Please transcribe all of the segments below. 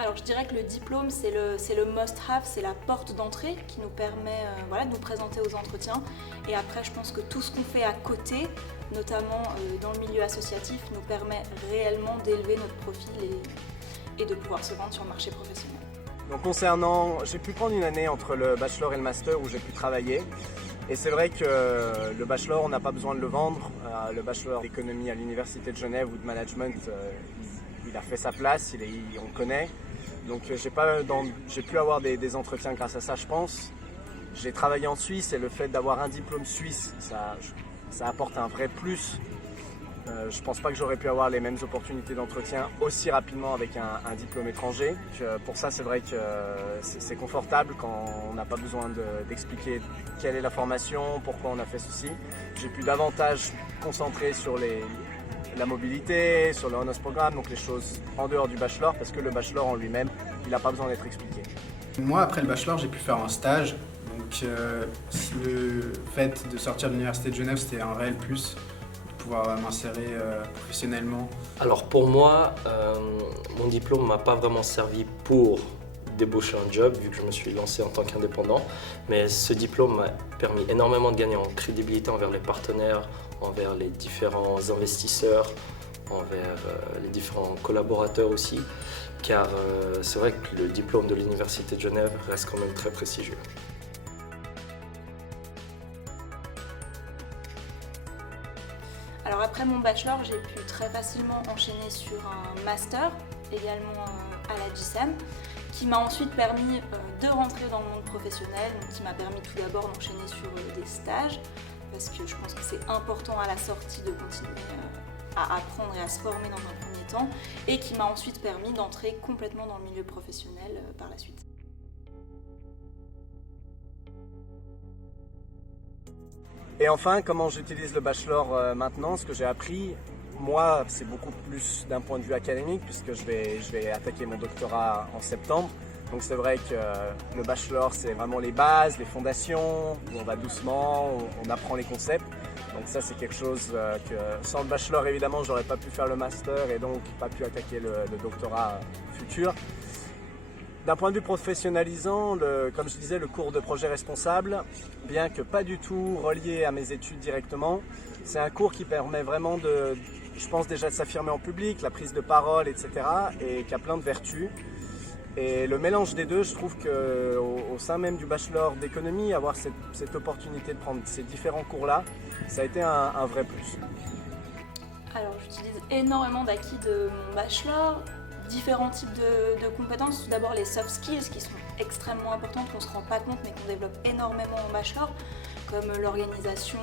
Alors je dirais que le diplôme c'est le must-have, c'est la porte d'entrée qui nous permet de nous présenter aux entretiens. Et après je pense que tout ce qu'on fait à côté, notamment dans le milieu associatif, nous permet réellement d'élever notre profil et de pouvoir se vendre sur le marché professionnel. Donc j'ai pu prendre une année entre le bachelor et le master où j'ai pu travailler. Et c'est vrai que le bachelor, on n'a pas besoin de le vendre. Le bachelor d'économie à l'université de Genève ou de management, il a fait sa place, on le connaît. Donc j'ai pu avoir des entretiens grâce à ça, je pense. J'ai travaillé en Suisse et le fait d'avoir un diplôme suisse, ça apporte un vrai plus. Je ne pense pas que j'aurais pu avoir les mêmes opportunités d'entretien aussi rapidement avec un diplôme étranger. Pour ça, c'est vrai que c'est confortable quand on n'a pas besoin d'expliquer quelle est la formation, pourquoi on a fait ceci. J'ai pu davantage concentrer sur la mobilité, sur le Honors Programme, donc les choses en dehors du bachelor, parce que le bachelor en lui-même, il n'a pas besoin d'être expliqué. Moi, après le bachelor, j'ai pu faire un stage. Donc le fait de sortir de l'université de Genève, c'était un réel plus. Pouvoir m'insérer professionnellement. Alors pour moi, mon diplôme ne m'a pas vraiment servi pour débaucher un job vu que je me suis lancé en tant qu'indépendant, mais ce diplôme m'a permis énormément de gagner en crédibilité envers les partenaires, envers les différents investisseurs, envers les différents collaborateurs aussi, car c'est vrai que le diplôme de l'Université de Genève reste quand même très prestigieux. Alors après mon bachelor, j'ai pu très facilement enchaîner sur un master, également à la GSM, qui m'a ensuite permis de rentrer dans le monde professionnel, donc qui m'a permis tout d'abord d'enchaîner sur des stages, parce que je pense que c'est important à la sortie de continuer à apprendre et à se former dans un premier temps, et qui m'a ensuite permis d'entrer complètement dans le milieu professionnel par la suite. Et enfin, comment j'utilise le bachelor maintenant, ce que j'ai appris, moi, c'est beaucoup plus d'un point de vue académique, puisque je vais attaquer mon doctorat en septembre. Donc c'est vrai que le bachelor, c'est vraiment les bases, les fondations, où on va doucement, on apprend les concepts. Donc ça, c'est quelque chose que sans le bachelor, évidemment, j'aurais pas pu faire le master et donc pas pu attaquer le doctorat futur. D'un point de vue professionnalisant, comme je disais, le cours de projet responsable, bien que pas du tout relié à mes études directement, c'est un cours qui permet vraiment je pense déjà de s'affirmer en public, la prise de parole, etc. et qui a plein de vertus. Et le mélange des deux, je trouve qu'au sein même du bachelor d'économie, avoir cette opportunité de prendre ces différents cours-là, ça a été un vrai plus. Alors j'utilise énormément d'acquis de mon bachelor. Différents types de compétences. Tout d'abord les soft skills qui sont extrêmement importantes, qu'on ne se rend pas compte mais qu'on développe énormément en bachelor, comme l'organisation,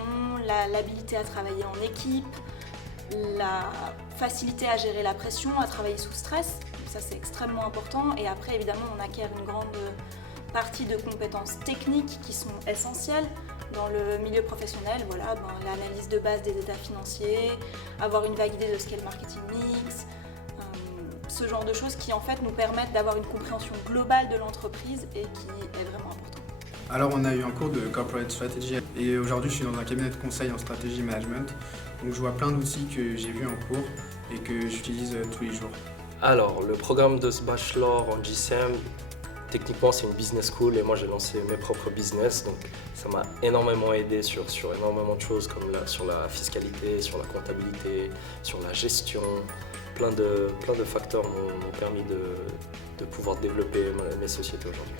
l'habilité à travailler en équipe, la facilité à gérer la pression, à travailler sous stress. Ça c'est extrêmement important. Et après évidemment on acquiert une grande partie de compétences techniques qui sont essentielles dans le milieu professionnel. Voilà, l'analyse de base des états financiers, avoir une vague idée de ce qu'est le marketing mix, ce genre de choses qui en fait nous permettent d'avoir une compréhension globale de l'entreprise et qui est vraiment important. Alors on a eu un cours de Corporate Strategy et aujourd'hui je suis dans un cabinet de conseil en stratégie management. Donc je vois plein d'outils que j'ai vus en cours et que j'utilise tous les jours. Alors le programme de ce bachelor en GSM, techniquement c'est une business school et moi j'ai lancé mes propres business, donc ça m'a énormément aidé sur énormément de choses comme sur la fiscalité, sur la comptabilité, sur la gestion. Plein de facteurs m'ont permis de pouvoir développer mes sociétés aujourd'hui.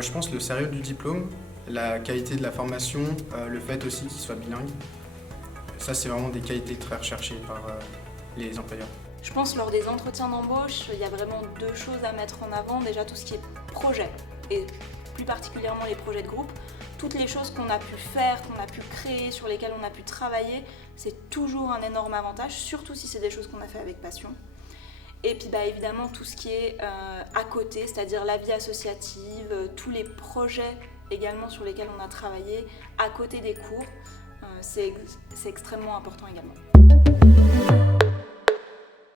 Je pense le sérieux du diplôme, la qualité de la formation, le fait aussi qu'il soit bilingue. Ça, c'est vraiment des qualités très recherchées par les employeurs. Je pense lors des entretiens d'embauche, il y a vraiment deux choses à mettre en avant. Déjà tout ce qui est projet et plus particulièrement les projets de groupe. Toutes les choses qu'on a pu faire, qu'on a pu créer, sur lesquelles on a pu travailler, c'est toujours un énorme avantage, surtout si c'est des choses qu'on a fait avec passion. Et puis évidemment tout ce qui est à côté, c'est-à-dire la vie associative, tous les projets également sur lesquels on a travaillé à côté des cours, c'est extrêmement important également.